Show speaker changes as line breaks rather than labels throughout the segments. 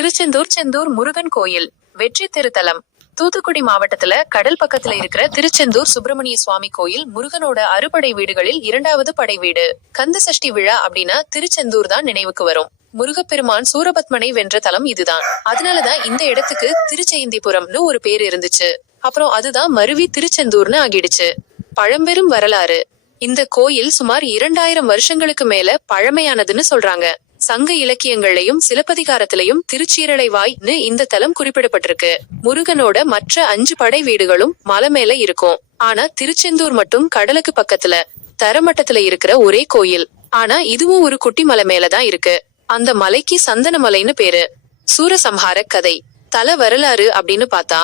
திருச்செந்தூர் செந்தூர் முருகன் கோயில் வெற்றி திருத்தலம் தூத்துக்குடி மாவட்டத்துல கடல் பக்கத்துல இருக்கிற திருச்செந்தூர் சுப்பிரமணிய சுவாமி கோயில் முருகனோட அறுபடை வீடுகளில் இரண்டாவது படை வீடு கந்த சஷ்டி விழா அப்படின்னா திருச்செந்தூர் தான் நினைவுக்கு வரும் முருகப்பெருமான் சூரபத்மனை வென்ற தலம் இதுதான் அதனாலதான் இந்த இடத்துக்கு திருச்செயந்திபுரம்னு ஒரு பேர் இருந்துச்சு அப்புறம் அதுதான் மருவி திருச்செந்தூர்னு ஆகிடுச்சு பழம்பெரும் வரலாறு இந்த கோயில் சுமார் இரண்டாயிரம் வருஷங்களுக்கு மேல பழமையானதுன்னு சொல்றாங்க சங்க இலக்கியங்களையும் சிலப்பதிகாரத்திலையும் திருச்சீரலைவாய்னு இந்த தலம் குறிப்பிடப்பட்டிருக்கு முருகனோட மற்ற அஞ்சு படை வீடுகளும் மலை மேல இருக்கும் ஆனா திருச்செந்தூர் மட்டும் கடலுக்கு பக்கத்துல தரமட்டத்துல இருக்கிற ஒரே கோயில் ஆனா இதுவும் ஒரு குட்டி மலை மேலதான் இருக்கு அந்த மலைக்கு சந்தன மலைன்னு பேரு சூரசம்ஹார கதை தல வரலாறு அப்படின்னு பார்த்தா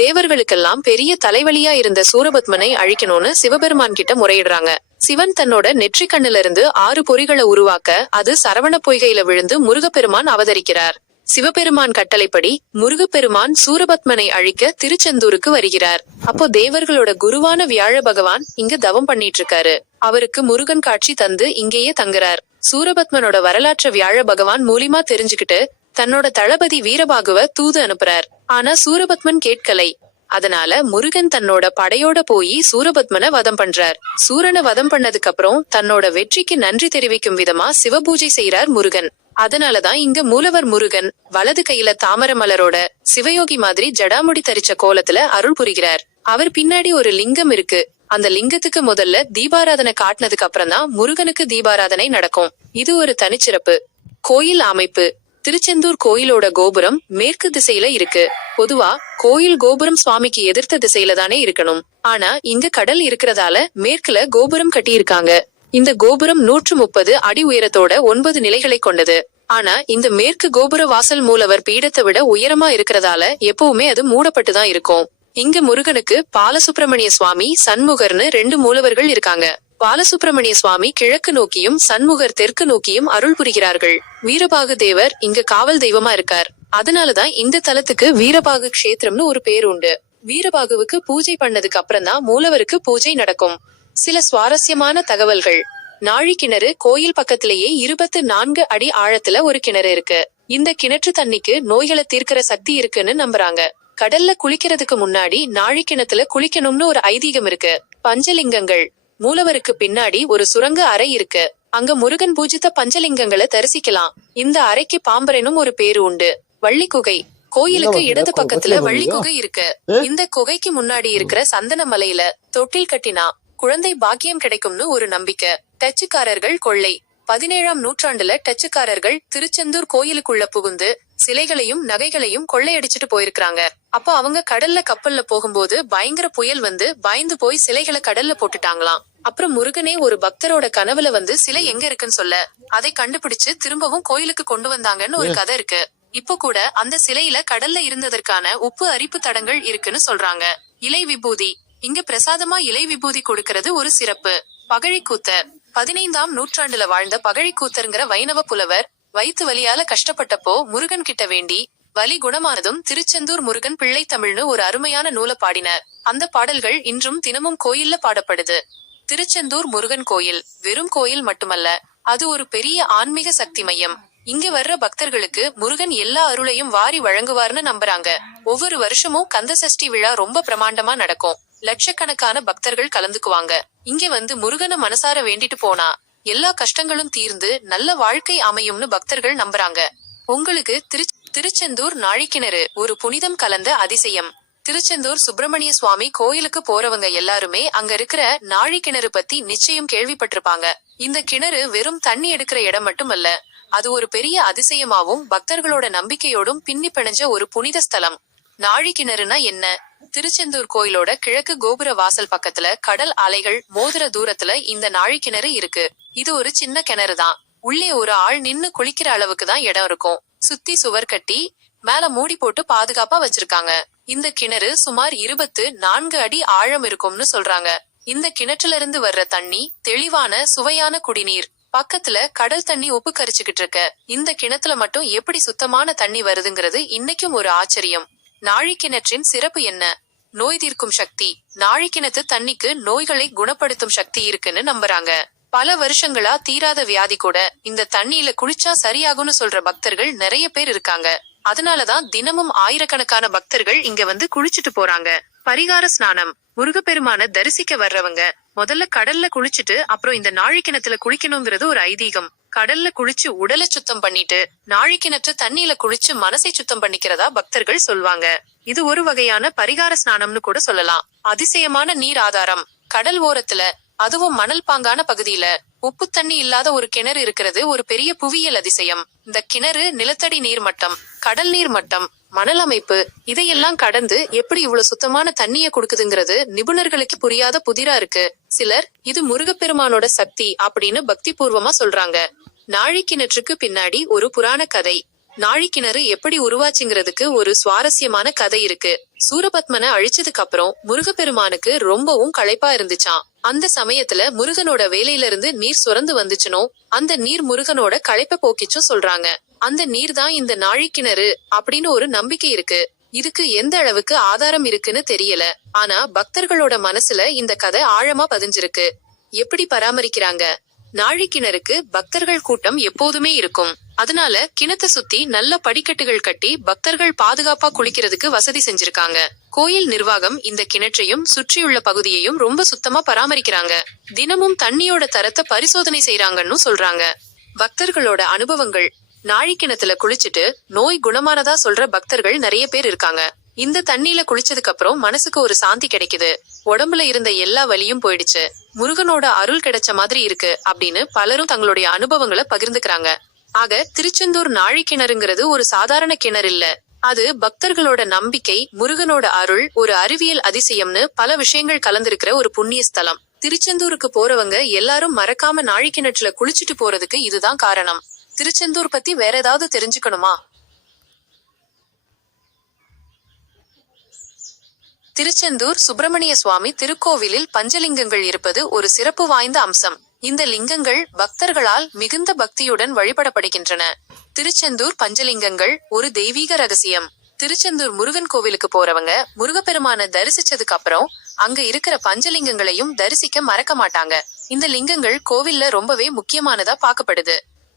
தேவர்களுக்கெல்லாம் பெரிய தலைவலியா இருந்த சூரபத்மனை அழிக்கணும்னு சிவபெருமான் கிட்ட முறையிடுறாங்க சிவன் தன்னோட நெற்றி கண்ணிலிருந்து ஆறு பொறிகளை உருவாக்க அது சரவண பொய்கையில விழுந்து முருகப்பெருமான் அவதரிக்கிறார் சிவபெருமான் கட்டளைப்படி முருகப்பெருமான் சூரபத்மனை அழிக்க திருச்செந்தூருக்கு வருகிறார் அப்போ தேவர்களோட குருவான வியாழ பகவான் இங்க தவம் பண்ணிட்டு இருக்காரு அவருக்கு முருகன் காட்சி தந்து இங்கேயே தங்குறார் சூரபத்மனோட வரலாற்ற வியாழ பகவான் மூலியமா தெரிஞ்சுக்கிட்டு தன்னோட தளபதி வீரபாகுவ தூது அனுப்புறார் ஆனா சூரபத்மன் கேட்கலை அதனால முருகன் தன்னோட படையோட போய் சூரபத்மன வதம் பண்றார் சூரனை வதம் பண்ணதுக்கு அப்புறம் தன்னோட வெற்றிக்கு நன்றி தெரிவிக்கும் விதமா சிவபூஜை செய்யறார் முருகன் அதனாலதான் இங்க மூலவர் முருகன் வலது கையில தாமர மலரோட சிவயோகி மாதிரி ஜடாமுடி தரிச்ச கோலத்துல அருள் புரிகிறார் அவர் பின்னாடி ஒரு லிங்கம் இருக்கு அந்த லிங்கத்துக்கு முதல்ல தீபாராதனை காட்டினதுக்கு அப்புறம் தான் முருகனுக்கு தீபாராதனை நடக்கும் இது ஒரு தனிச்சிறப்பு கோயில் அமைப்பு திருச்செந்தூர் கோயிலோட கோபுரம் மேற்கு திசையில இருக்கு பொதுவா கோயில் கோபுரம் சுவாமிக்கு எதிர்த்த திசையில தானே இருக்கணும் ஆனா இங்க கடல் இருக்கிறதால மேற்குல கோபுரம் கட்டியிருக்காங்க இந்த கோபுரம் நூற்று முப்பது அடி உயரத்தோட ஒன்பது நிலைகளை கொண்டது ஆனா இந்த மேற்கு கோபுர வாசல் மூலவர் பீடத்தை விட உயரமா இருக்கிறதால எப்பவுமே அது மூடப்பட்டுதான் இருக்கும் இங்க முருகனுக்கு பாலசுப்பிரமணிய சுவாமி சண்முகர்னு ரெண்டு மூலவர்கள் இருக்காங்க பாலசுப்பிரமணிய சுவாமி கிழக்கு நோக்கியும் சண்முகர் தெற்கு நோக்கியும் அருள் புரிகிறார்கள் வீரபாகு தேவர் இங்க காவல் தெய்வமா இருக்கார் அதனாலதான் இந்த தலத்துக்கு வீரபாகு கஷேத்திரம்னு ஒரு பேர் உண்டு வீரபாகுவுக்கு பூஜை பண்ணதுக்கு அப்புறம் தான் மூலவருக்கு பூஜை நடக்கும் சில சுவாரஸ்யமான தகவல்கள் நாழி கிணறு கோயில் பக்கத்திலேயே இருபத்து நான்கு அடி ஆழத்துல ஒரு கிணறு இருக்கு இந்த கிணற்று தண்ணிக்கு நோய்களை தீர்க்கிற சக்தி இருக்குன்னு நம்புறாங்க கடல்ல குளிக்கிறதுக்கு முன்னாடி நாழி கிணத்துல குளிக்கணும்னு ஒரு ஐதீகம் இருக்கு பஞ்சலிங்கங்கள் மூலவருக்கு பின்னாடி ஒரு சுரங்க அறை இருக்கு அங்க முருகன் பூஜித்த பஞ்சலிங்கங்களை தரிசிக்கலாம் இந்த அறைக்கு பாம்பரனும் ஒரு பேரு உண்டு வள்ளி குகை கோயிலுக்கு இடது பக்கத்துல வள்ளி குகை இருக்கு இந்த குகைக்கு முன்னாடி இருக்கிற சந்தன மலையில தொட்டில் கட்டினா குழந்தை பாக்கியம் கிடைக்கும்னு ஒரு நம்பிக்கை டச்சுக்காரர்கள் கொள்ளை பதினேழாம் நூற்றாண்டுல டச்சுக்காரர்கள் திருச்செந்தூர் கோயிலுக்குள்ள புகுந்து சிலைகளையும் நகைகளையும் கொள்ளையடிச்சிட்டு போயிருக்காங்க அப்போ அவங்க கடல்ல கப்பல்ல போகும்போது பயங்கர புயல் வந்து பயந்து போய் சிலைகளை கடல்ல போட்டுட்டாங்களாம் அப்புறம் முருகனே ஒரு பக்தரோட கனவுல வந்து சிலை எங்க இருக்குன்னு சொல்ல அதை கண்டுபிடிச்சு திரும்பவும் கோயிலுக்கு கொண்டு வந்தாங்கன்னு ஒரு கதை இருக்கு இப்போ கூட அந்த சிலையில கடல்ல இருந்ததற்கான உப்பு அரிப்பு தடங்கள் இருக்குன்னு சொல்றாங்க இலை விபூதி இங்க பிரசாதமா இலை விபூதி கொடுக்கறது ஒரு சிறப்பு பகழிக்கூத்தர் பதினைந்தாம் நூற்றாண்டுல வாழ்ந்த பகழிக்கூத்தருங்கிற வைணவ புலவர் வயிற்று வலியால கஷ்டப்பட்டப்போ முருகன் கிட்ட வேண்டி வலி குணமானதும் திருச்செந்தூர் முருகன் பிள்ளை தமிழ்னு ஒரு அருமையான நூலை பாடினார் அந்த பாடல்கள் இன்றும் தினமும் கோயில்ல பாடப்படுது திருச்செந்தூர் முருகன் கோயில் வெறும் கோயில் மட்டுமல்ல அது ஒரு பெரிய ஆன்மீக சக்தி மையம் இங்க வர்ற பக்தர்களுக்கு முருகன் எல்லா அருளையும் வாரி வழங்குவார்னு நம்புறாங்க ஒவ்வொரு வருஷமும் கந்த சஷ்டி விழா ரொம்ப பிரமாண்டமா நடக்கும் லட்சக்கணக்கான பக்தர்கள் கலந்துக்குவாங்க இங்க வந்து முருகனை மனசார வேண்டிட்டு போனா எல்லா கஷ்டங்களும் தீர்ந்து நல்ல வாழ்க்கை அமையும்னு பக்தர்கள் நம்புறாங்க உங்களுக்கு திரு திருச்செந்தூர் நாழிக்கிணறு ஒரு புனிதம் கலந்த அதிசயம் திருச்செந்தூர் சுப்பிரமணிய சுவாமி கோயிலுக்கு போறவங்க எல்லாருமே அங்க இருக்கிற நாழி கிணறு பத்தி நிச்சயம் கேள்விப்பட்டிருப்பாங்க இந்த கிணறு வெறும் தண்ணி எடுக்கிற இடம் மட்டுமல்ல அது ஒரு பெரிய அதிசயமாவும் பக்தர்களோட நம்பிக்கையோடும் பின்னி பிணைஞ்ச ஒரு புனித ஸ்தலம் நாழி கிணறுனா என்ன திருச்செந்தூர் கோயிலோட கிழக்கு கோபுர வாசல் பக்கத்துல கடல் அலைகள் மோதிர தூரத்துல இந்த நாழி கிணறு இருக்கு இது ஒரு சின்ன கிணறு தான் உள்ளே ஒரு ஆள் நின்னு குளிக்கிற அளவுக்கு தான் இடம் இருக்கும் சுத்தி சுவர் கட்டி மேல மூடி போட்டு பாதுகாப்பா வச்சிருக்காங்க இந்த கிணறு சுமார் இருபத்து நான்கு அடி ஆழம் இருக்கும்னு சொல்றாங்க இந்த கிணற்றுல இருந்து வர்ற தண்ணி தெளிவான சுவையான குடிநீர் பக்கத்துல கடல் தண்ணி உப்பு கரிச்சுக்கிட்டு இருக்க இந்த கிணத்துல மட்டும் எப்படி சுத்தமான தண்ணி வருதுங்கிறது இன்னைக்கும் ஒரு ஆச்சரியம் நாழிக்கிணற்றின் சிறப்பு என்ன நோய் தீர்க்கும் சக்தி நாழிக்கிணத்து தண்ணிக்கு நோய்களை குணப்படுத்தும் சக்தி இருக்குன்னு நம்புறாங்க பல வருஷங்களா தீராத வியாதி கூட இந்த தண்ணியில குளிச்சா சரியாகும்னு சொல்ற பக்தர்கள் நிறைய பேர் இருக்காங்க அதனாலதான் தினமும் ஆயிரக்கணக்கான பக்தர்கள் இங்க வந்து குளிச்சுட்டு போறாங்க பரிகார ஸ்நானம் முருகப்பெருமான தரிசிக்க வர்றவங்க முதல்ல கடல்ல குளிச்சுட்டு அப்புறம் இந்த நாழி கிணத்துல குளிக்கணுங்கிறது ஒரு ஐதீகம் கடல்ல குளிச்சு உடலை சுத்தம் பண்ணிட்டு நாழி தண்ணியில குளிச்சு மனசை சுத்தம் பண்ணிக்கிறதா பக்தர்கள் சொல்வாங்க இது ஒரு வகையான பரிகார ஸ்நானம்னு கூட சொல்லலாம் அதிசயமான நீர் ஆதாரம் கடல் ஓரத்துல அதுவும் மணல் பாங்கான பகுதியில உப்பு தண்ணி இல்லாத ஒரு கிணறு இருக்கிறது ஒரு பெரிய புவியியல் அதிசயம் இந்த கிணறு நிலத்தடி நீர் மட்டம் கடல் நீர் மட்டம் மணல் அமைப்பு இதையெல்லாம் கடந்து எப்படி இவ்வளவு சுத்தமான தண்ணிய கொடுக்குதுங்கிறது நிபுணர்களுக்கு புரியாத புதிரா இருக்கு சிலர் இது முருகப்பெருமானோட சக்தி அப்படின்னு பக்தி பூர்வமா சொல்றாங்க நாழிக்கிணற்றுக்கு பின்னாடி ஒரு புராண கதை நாழிக்கிணறு எப்படி உருவாச்சுங்கிறதுக்கு ஒரு சுவாரஸ்யமான கதை இருக்கு சூரபத்மனை அழிச்சதுக்கு அப்புறம் முருகப்பெருமானுக்கு ரொம்பவும் களைப்பா இருந்துச்சான் அந்த சமயத்துல முருகனோட வேலையில இருந்து நீர் சுரந்து வந்துச்சுனோ அந்த நீர் முருகனோட களைப்ப போக்கிச்சும் சொல்றாங்க அந்த நீர் தான் இந்த நாழிக்கிணறு அப்படின்னு ஒரு நம்பிக்கை இருக்கு இதுக்கு எந்த அளவுக்கு ஆதாரம் இருக்குன்னு தெரியல ஆனா பக்தர்களோட மனசுல இந்த கதை ஆழமா பதிஞ்சிருக்கு எப்படி பராமரிக்கிறாங்க நாழிக்கிணறுக்கு பக்தர்கள் கூட்டம் எப்போதுமே இருக்கும் அதனால கிணத்தை சுத்தி நல்ல படிக்கட்டுகள் கட்டி பக்தர்கள் பாதுகாப்பா குளிக்கிறதுக்கு வசதி செஞ்சிருக்காங்க கோயில் நிர்வாகம் இந்த கிணற்றையும் சுற்றியுள்ள பகுதியையும் ரொம்ப சுத்தமா பராமரிக்கிறாங்க தினமும் தண்ணியோட தரத்தை பரிசோதனை செய்யறாங்கன்னு சொல்றாங்க பக்தர்களோட அனுபவங்கள் நாழிக்கிணத்துல குளிச்சுட்டு நோய் குணமானதா சொல்ற பக்தர்கள் நிறைய பேர் இருக்காங்க இந்த தண்ணியில குளிச்சதுக்கு அப்புறம் மனசுக்கு ஒரு சாந்தி கிடைக்குது உடம்புல இருந்த எல்லா வலியும் போயிடுச்சு முருகனோட அருள் கிடைச்ச மாதிரி இருக்கு அப்படின்னு பலரும் தங்களுடைய அனுபவங்களை பகிர்ந்துக்கிறாங்க ஆக திருச்செந்தூர் நாழி கிணறுங்கிறது ஒரு சாதாரண கிணறு இல்ல அது பக்தர்களோட நம்பிக்கை முருகனோட அருள் ஒரு அறிவியல் அதிசயம்னு பல விஷயங்கள் கலந்திருக்கிற ஒரு புண்ணிய ஸ்தலம் திருச்செந்தூருக்கு போறவங்க எல்லாரும் மறக்காம நாழி கிணற்றுல குளிச்சுட்டு போறதுக்கு இதுதான் காரணம் திருச்செந்தூர் பத்தி வேற ஏதாவது தெரிஞ்சுக்கணுமா திருச்செந்தூர் சுப்பிரமணிய சுவாமி திருக்கோவிலில் பஞ்சலிங்கங்கள் இருப்பது ஒரு சிறப்பு வாய்ந்த அம்சம் இந்த லிங்கங்கள் பக்தர்களால் மிகுந்த பக்தியுடன் வழிபடப்படுகின்றன திருச்செந்தூர் பஞ்சலிங்கங்கள் ஒரு தெய்வீக ரகசியம் திருச்செந்தூர் முருகன் கோவிலுக்கு போறவங்க முருகப்பெருமான தரிசிச்சதுக்கு அப்புறம் அங்க இருக்கிற பஞ்சலிங்கங்களையும் தரிசிக்க மறக்க மாட்டாங்க இந்த லிங்கங்கள் கோவில்ல ரொம்பவே முக்கியமானதா பாக்கப்படுது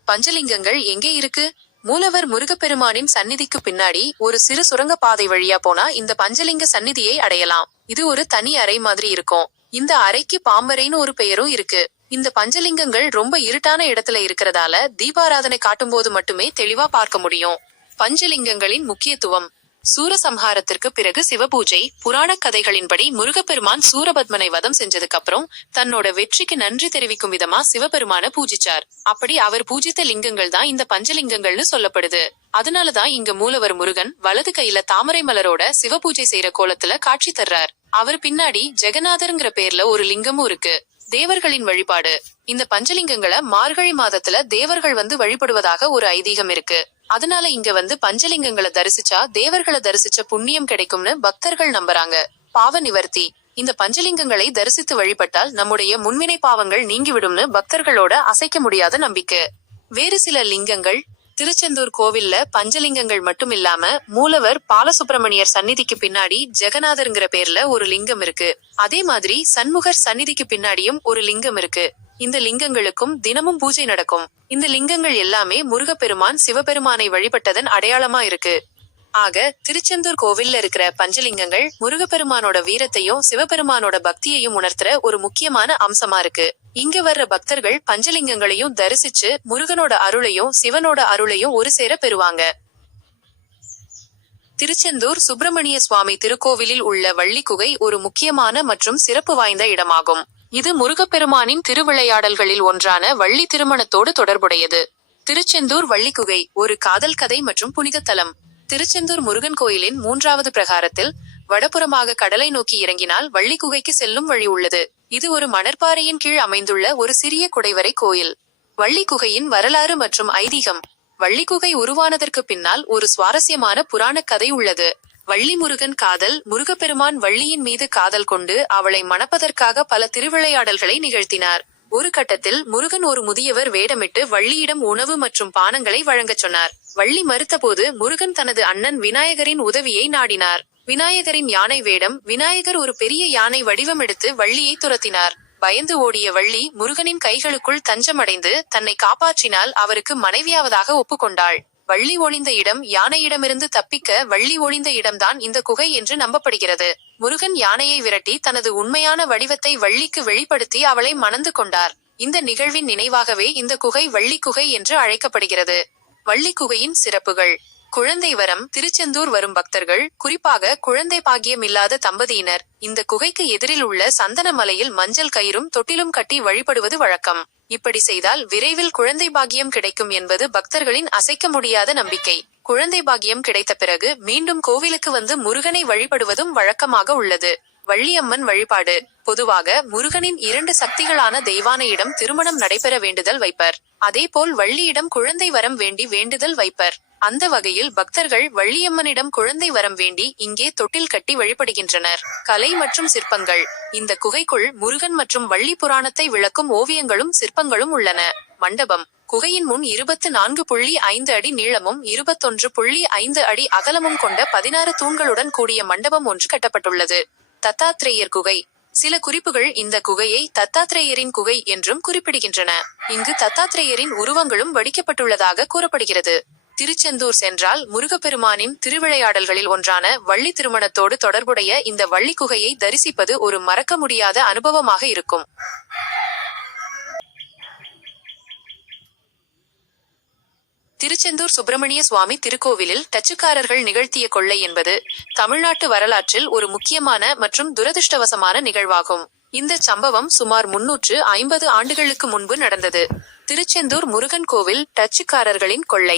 பஞ்சலிங்கங்கள் எங்கே இருக்கு மூலவர் முருகப்பெருமானின் சந்நிதிக்கு பின்னாடி ஒரு சிறு சுரங்க பாதை வழியா போனா இந்த பஞ்சலிங்க சந்நிதியை அடையலாம் இது ஒரு தனி அறை மாதிரி இருக்கும் இந்த அறைக்கு பாம்பரைன்னு ஒரு பெயரும் இருக்கு இந்த பஞ்சலிங்கங்கள் ரொம்ப இருட்டான இடத்துல இருக்கிறதால தீபாராதனை காட்டும் போது மட்டுமே தெளிவா பார்க்க முடியும் பஞ்சலிங்கங்களின் முக்கியத்துவம் சூரசம்ஹாரத்திற்கு பிறகு சிவபூஜை புராண கதைகளின்படி முருகப்பெருமான் சூரபத்மனை வதம் செஞ்சதுக்கு அப்புறம் தன்னோட வெற்றிக்கு நன்றி தெரிவிக்கும் விதமா சிவபெருமான பூஜிச்சார் அப்படி அவர் பூஜித்த லிங்கங்கள் தான் இந்த பஞ்சலிங்கங்கள்னு சொல்லப்படுது அதனாலதான் இங்க மூலவர் முருகன் வலது கையில தாமரை மலரோட சிவபூஜை செய்யற கோலத்துல காட்சி தர்றார் அவர் பின்னாடி ஜெகநாதர்ங்கிற பேர்ல ஒரு லிங்கமும் இருக்கு தேவர்களின் வழிபாடு இந்த பஞ்சலிங்கங்களை மார்கழி மாதத்துல தேவர்கள் வந்து வழிபடுவதாக ஒரு ஐதீகம் இருக்கு அதனால இங்க வந்து பஞ்சலிங்கங்களை தரிசிச்சா தேவர்களை தரிசிச்ச புண்ணியம் கிடைக்கும்னு பக்தர்கள் நம்புறாங்க பாவ நிவர்த்தி இந்த பஞ்சலிங்கங்களை தரிசித்து வழிபட்டால் நம்முடைய முன்வினை பாவங்கள் நீங்கிவிடும்னு பக்தர்களோட அசைக்க முடியாத நம்பிக்கை வேறு சில லிங்கங்கள் திருச்செந்தூர் கோவில்ல பஞ்சலிங்கங்கள் மட்டும் இல்லாம மூலவர் பாலசுப்ரமணியர் சந்நிதிக்கு பின்னாடி ஜெகநாதர்ங்கிற பேர்ல ஒரு லிங்கம் இருக்கு அதே மாதிரி சண்முகர் சந்நிதிக்கு பின்னாடியும் ஒரு லிங்கம் இருக்கு இந்த லிங்கங்களுக்கும் தினமும் பூஜை நடக்கும் இந்த லிங்கங்கள் எல்லாமே முருகப்பெருமான் சிவபெருமானை வழிபட்டதன் அடையாளமா இருக்கு ஆக திருச்செந்தூர் கோவில்ல இருக்கிற பஞ்சலிங்கங்கள் முருகப்பெருமானோட வீரத்தையும் சிவபெருமானோட பக்தியையும் உணர்த்துற ஒரு முக்கியமான அம்சமா இருக்கு இங்க வர்ற பக்தர்கள் பஞ்சலிங்கங்களையும் தரிசிச்சு முருகனோட அருளையும் சிவனோட அருளையும் ஒரு சேர பெறுவாங்க திருச்செந்தூர் சுப்பிரமணிய சுவாமி திருக்கோவிலில் உள்ள வள்ளிக்குகை ஒரு முக்கியமான மற்றும் சிறப்பு வாய்ந்த இடமாகும் இது முருகப்பெருமானின் திருவிளையாடல்களில் ஒன்றான வள்ளி திருமணத்தோடு தொடர்புடையது திருச்செந்தூர் வள்ளிக்குகை ஒரு காதல் கதை மற்றும் புனித தலம் திருச்செந்தூர் முருகன் கோயிலின் மூன்றாவது பிரகாரத்தில் வடபுறமாக கடலை நோக்கி இறங்கினால் வள்ளி குகைக்கு செல்லும் வழி உள்ளது இது ஒரு மணற்பாறையின் கீழ் அமைந்துள்ள ஒரு சிறிய குடைவரை கோயில் வள்ளி குகையின் வரலாறு மற்றும் ஐதீகம் வள்ளி குகை உருவானதற்கு பின்னால் ஒரு சுவாரஸ்யமான புராண கதை உள்ளது வள்ளி முருகன் காதல் முருகப்பெருமான் வள்ளியின் மீது காதல் கொண்டு அவளை மணப்பதற்காக பல திருவிளையாடல்களை நிகழ்த்தினார் ஒரு கட்டத்தில் முருகன் ஒரு முதியவர் வேடமிட்டு வள்ளியிடம் உணவு மற்றும் பானங்களை வழங்கச் சொன்னார் வள்ளி மறுத்தபோது முருகன் தனது அண்ணன் விநாயகரின் உதவியை நாடினார் விநாயகரின் யானை வேடம் விநாயகர் ஒரு பெரிய யானை வடிவம் எடுத்து வள்ளியை துரத்தினார் பயந்து ஓடிய வள்ளி முருகனின் கைகளுக்குள் தஞ்சமடைந்து தன்னை காப்பாற்றினால் அவருக்கு மனைவியாவதாக ஒப்புக்கொண்டாள் வள்ளி ஒளிந்த இடம் யானையிடமிருந்து தப்பிக்க வள்ளி ஒளிந்த இடம்தான் இந்த குகை என்று நம்பப்படுகிறது முருகன் யானையை விரட்டி தனது உண்மையான வடிவத்தை வள்ளிக்கு வெளிப்படுத்தி அவளை மணந்து கொண்டார் இந்த நிகழ்வின் நினைவாகவே இந்த குகை வள்ளி குகை என்று அழைக்கப்படுகிறது வள்ளி குகையின் சிறப்புகள் குழந்தை வரம் திருச்செந்தூர் வரும் பக்தர்கள் குறிப்பாக குழந்தை பாகியம் இல்லாத தம்பதியினர் இந்த குகைக்கு எதிரில் உள்ள சந்தன மலையில் மஞ்சள் கயிறும் தொட்டிலும் கட்டி வழிபடுவது வழக்கம் இப்படி செய்தால் விரைவில் குழந்தை பாகியம் கிடைக்கும் என்பது பக்தர்களின் அசைக்க முடியாத நம்பிக்கை குழந்தை பாகியம் கிடைத்த பிறகு மீண்டும் கோவிலுக்கு வந்து முருகனை வழிபடுவதும் வழக்கமாக உள்ளது வள்ளியம்மன் வழிபாடு பொதுவாக முருகனின் இரண்டு சக்திகளான தெய்வானையிடம் திருமணம் நடைபெற வேண்டுதல் வைப்பர் அதேபோல் வள்ளியிடம் குழந்தை வரம் வேண்டி வேண்டுதல் வைப்பர் அந்த வகையில் பக்தர்கள் வள்ளியம்மனிடம் குழந்தை வரம் வேண்டி இங்கே தொட்டில் கட்டி வழிபடுகின்றனர் கலை மற்றும் சிற்பங்கள் இந்த குகைக்குள் முருகன் மற்றும் வள்ளி புராணத்தை விளக்கும் ஓவியங்களும் சிற்பங்களும் உள்ளன மண்டபம் குகையின் முன் இருபத்து நான்கு புள்ளி ஐந்து அடி நீளமும் இருபத்தொன்று புள்ளி ஐந்து அடி அகலமும் கொண்ட பதினாறு தூண்களுடன் கூடிய மண்டபம் ஒன்று கட்டப்பட்டுள்ளது தத்தாத்ரேயர் குகை சில குறிப்புகள் இந்த குகையை தத்தாத்ரேயரின் குகை என்றும் குறிப்பிடுகின்றன இங்கு தத்தாத்ரேயரின் உருவங்களும் வடிக்கப்பட்டுள்ளதாக கூறப்படுகிறது திருச்செந்தூர் சென்றால் முருகப்பெருமானின் திருவிளையாடல்களில் ஒன்றான வள்ளி திருமணத்தோடு தொடர்புடைய இந்த வள்ளி குகையை தரிசிப்பது ஒரு மறக்க முடியாத அனுபவமாக இருக்கும் திருச்செந்தூர் சுப்பிரமணிய சுவாமி திருக்கோவிலில் டச்சுக்காரர்கள் நிகழ்த்திய கொள்ளை என்பது தமிழ்நாட்டு வரலாற்றில் ஒரு முக்கியமான மற்றும் துரதிருஷ்டவசமான நிகழ்வாகும் இந்த சம்பவம் சுமார் முன்னூற்று ஐம்பது ஆண்டுகளுக்கு முன்பு நடந்தது திருச்செந்தூர் முருகன் கோவில் டச்சுக்காரர்களின் கொள்ளை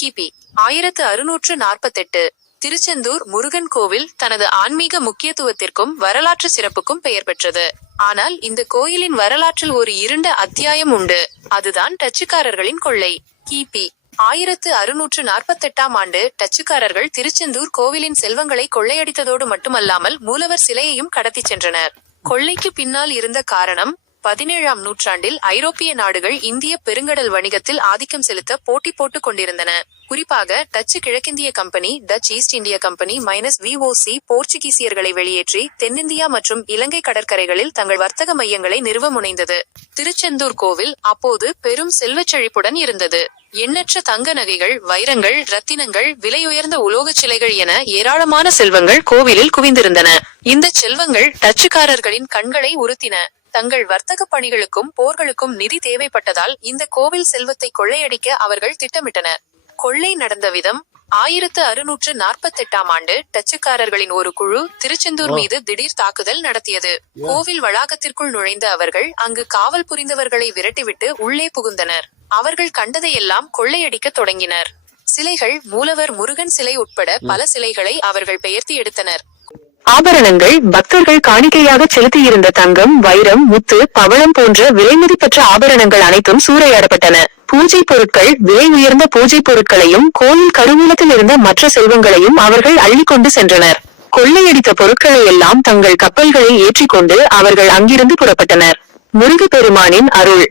கிபி ஆயிரத்து அறுநூற்று நாற்பத்தெட்டு திருச்செந்தூர் முருகன் கோவில் தனது ஆன்மீக முக்கியத்துவத்திற்கும் வரலாற்று சிறப்புக்கும் பெயர் பெற்றது ஆனால் இந்த கோயிலின் வரலாற்றில் ஒரு இருண்ட அத்தியாயம் உண்டு அதுதான் டச்சுக்காரர்களின் கொள்ளை கிபி ஆயிரத்து அறுநூற்று நாற்பத்தெட்டாம் ஆண்டு டச்சுக்காரர்கள் திருச்செந்தூர் கோவிலின் செல்வங்களை கொள்ளையடித்ததோடு மட்டுமல்லாமல் மூலவர் சிலையையும் கடத்திச் சென்றனர் கொள்ளைக்கு பின்னால் இருந்த காரணம் பதினேழாம் நூற்றாண்டில் ஐரோப்பிய நாடுகள் இந்திய பெருங்கடல் வணிகத்தில் ஆதிக்கம் செலுத்த போட்டி போட்டுக் கொண்டிருந்தன குறிப்பாக டச்சு கிழக்கிந்திய கம்பெனி டச் ஈஸ்ட் இந்திய கம்பெனி மைனஸ் விஓசி போர்ச்சுகீசியர்களை வெளியேற்றி தென்னிந்தியா மற்றும் இலங்கை கடற்கரைகளில் தங்கள் வர்த்தக மையங்களை நிறுவ முனைந்தது திருச்செந்தூர் கோவில் அப்போது பெரும் செல்வச் செழிப்புடன் இருந்தது எண்ணற்ற தங்க நகைகள் வைரங்கள் ரத்தினங்கள் விலையுயர்ந்த உலோகச் சிலைகள் என ஏராளமான செல்வங்கள் கோவிலில் குவிந்திருந்தன இந்த செல்வங்கள் டச்சுக்காரர்களின் கண்களை உறுத்தின தங்கள் வர்த்தக பணிகளுக்கும் போர்களுக்கும் நிதி தேவைப்பட்டதால் இந்த கோவில் செல்வத்தை கொள்ளையடிக்க அவர்கள் திட்டமிட்டனர் கொள்ளை நடந்த விதம் ஆயிரத்து அறுநூற்று நாற்பத்தெட்டாம் ஆண்டு டச்சுக்காரர்களின் ஒரு குழு திருச்செந்தூர் மீது திடீர் தாக்குதல் நடத்தியது கோவில் வளாகத்திற்குள் நுழைந்த அவர்கள் அங்கு காவல் புரிந்தவர்களை விரட்டிவிட்டு உள்ளே புகுந்தனர் அவர்கள் கண்டதையெல்லாம் கொள்ளையடிக்க தொடங்கினர் சிலைகள் மூலவர் முருகன் சிலை உட்பட பல சிலைகளை அவர்கள்
பெயர்த்தி எடுத்தனர் ஆபரணங்கள் பக்தர்கள் காணிக்கையாக செலுத்தியிருந்த தங்கம் வைரம் முத்து பவளம் போன்ற விலைமதி பெற்ற ஆபரணங்கள் அனைத்தும் சூறையாடப்பட்டன பூஜை பொருட்கள் விலை உயர்ந்த பூஜை பொருட்களையும் கோயில் கருவூலத்தில் இருந்த மற்ற செல்வங்களையும் அவர்கள் அள்ளிக்கொண்டு சென்றனர் கொள்ளையடித்த பொருட்களை எல்லாம் தங்கள் கப்பல்களை ஏற்றிக்கொண்டு அவர்கள் அங்கிருந்து புறப்பட்டனர் பெருமானின் அருள்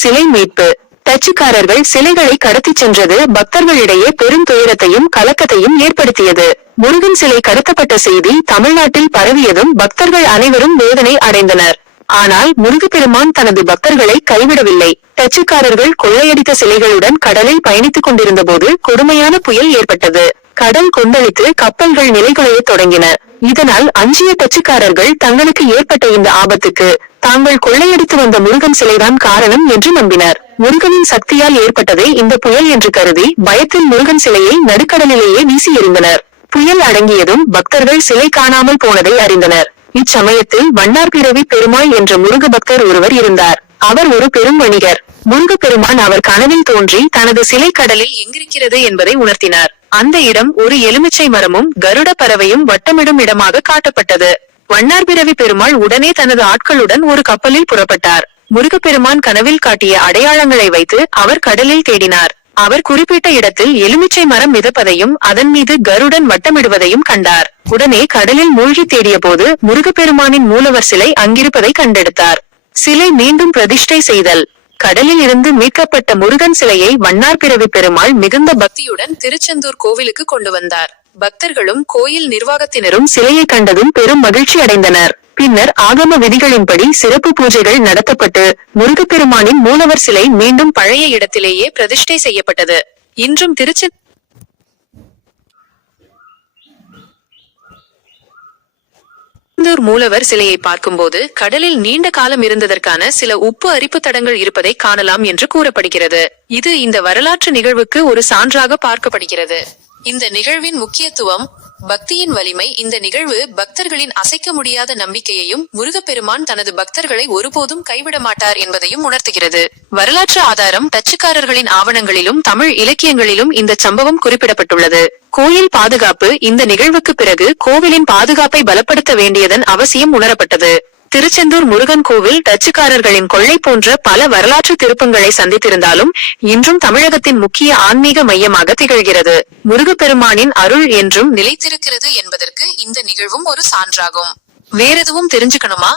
சிலை மீட்பு டச்சுக்காரர்கள் சிலைகளை கடத்திச் சென்றது பக்தர்களிடையே பெரும் துயரத்தையும் கலக்கத்தையும் ஏற்படுத்தியது முருகன் சிலை கடத்தப்பட்ட செய்தி தமிழ்நாட்டில் பரவியதும் பக்தர்கள் அனைவரும் வேதனை அடைந்தனர் ஆனால் முருகப்பெருமான் தனது பக்தர்களை கைவிடவில்லை டச்சுக்காரர்கள் கொள்ளையடித்த சிலைகளுடன் கடலில் பயணித்துக் கொண்டிருந்த போது கொடுமையான புயல் ஏற்பட்டது கடல் கொந்தளித்து கப்பல்கள் நிலைகுலைய தொடங்கின இதனால் அஞ்சிய டச்சுக்காரர்கள் தங்களுக்கு ஏற்பட்ட இந்த ஆபத்துக்கு தாங்கள் கொள்ளையடித்து வந்த முருகன் சிலைதான் காரணம் என்று நம்பினார் முருகனின் சக்தியால் ஏற்பட்டதே இந்த புயல் என்று கருதி பயத்தில் முருகன் சிலையை நடுக்கடலிலேயே வீசி எறிந்தனர் புயல் அடங்கியதும் பக்தர்கள் சிலை காணாமல் போனதை அறிந்தனர் இச்சமயத்தில் வண்ணார் பிறவி பெருமாள் என்ற முருக பக்தர் ஒருவர் இருந்தார் அவர் ஒரு பெரும் வணிகர் முருக பெருமான் அவர் கனவில் தோன்றி தனது சிலை கடலில் எங்கிருக்கிறது என்பதை உணர்த்தினார் அந்த இடம் ஒரு எலுமிச்சை மரமும் கருட பறவையும் வட்டமிடும் இடமாக காட்டப்பட்டது வண்ணார்பிரவி பெருமாள் உடனே தனது ஆட்களுடன் ஒரு கப்பலில் புறப்பட்டார் முருகப்பெருமான் கனவில் காட்டிய அடையாளங்களை வைத்து அவர் கடலில் தேடினார் அவர் குறிப்பிட்ட இடத்தில் எலுமிச்சை மரம் மிதப்பதையும் அதன் மீது கருடன் வட்டமிடுவதையும் கண்டார் உடனே கடலில் மூழ்கி தேடிய போது முருகப்பெருமானின் மூலவர் சிலை அங்கிருப்பதை கண்டெடுத்தார் சிலை மீண்டும் பிரதிஷ்டை செய்தல் கடலில் இருந்து மீட்கப்பட்ட முருகன் சிலையை வண்ணார் பிறவி பெருமாள் மிகுந்த பக்தியுடன்
திருச்செந்தூர் கோவிலுக்கு கொண்டு வந்தார் பக்தர்களும் கோயில் நிர்வாகத்தினரும் சிலையை
கண்டதும் பெரும் மகிழ்ச்சி அடைந்தனர் பின்னர் ஆகம விதிகளின்படி சிறப்பு பூஜைகள் நடத்தப்பட்டு முருகப்பெருமானின் மூலவர் சிலை மீண்டும் பழைய இடத்திலேயே பிரதிஷ்டை செய்யப்பட்டது இன்றும் திருச்சி
மூலவர் சிலையை பார்க்கும்போது கடலில் நீண்ட காலம் இருந்ததற்கான சில உப்பு அரிப்பு தடங்கள் இருப்பதை காணலாம் என்று கூறப்படுகிறது இது இந்த வரலாற்று நிகழ்வுக்கு ஒரு சான்றாக பார்க்கப்படுகிறது இந்த நிகழ்வின் முக்கியத்துவம் பக்தியின் வலிமை இந்த நிகழ்வு பக்தர்களின் அசைக்க முடியாத நம்பிக்கையையும் முருகப்பெருமான் தனது பக்தர்களை ஒருபோதும் கைவிட மாட்டார் என்பதையும் உணர்த்துகிறது வரலாற்று ஆதாரம் டச்சுக்காரர்களின் ஆவணங்களிலும் தமிழ் இலக்கியங்களிலும் இந்த சம்பவம் குறிப்பிடப்பட்டுள்ளது கோயில் பாதுகாப்பு இந்த
நிகழ்வுக்கு பிறகு கோவிலின் பாதுகாப்பை பலப்படுத்த வேண்டியதன் அவசியம் உணரப்பட்டது திருச்செந்தூர் முருகன் கோவில் டச்சுக்காரர்களின் கொள்ளை போன்ற பல வரலாற்று திருப்பங்களை சந்தித்திருந்தாலும் இன்றும் தமிழகத்தின் முக்கிய ஆன்மீக மையமாக திகழ்கிறது முருகப்பெருமானின் அருள் என்றும் நிலைத்திருக்கிறது
என்பதற்கு இந்த நிகழ்வும் ஒரு சான்றாகும்
வேறெதுவும் தெரிஞ்சுக்கணுமா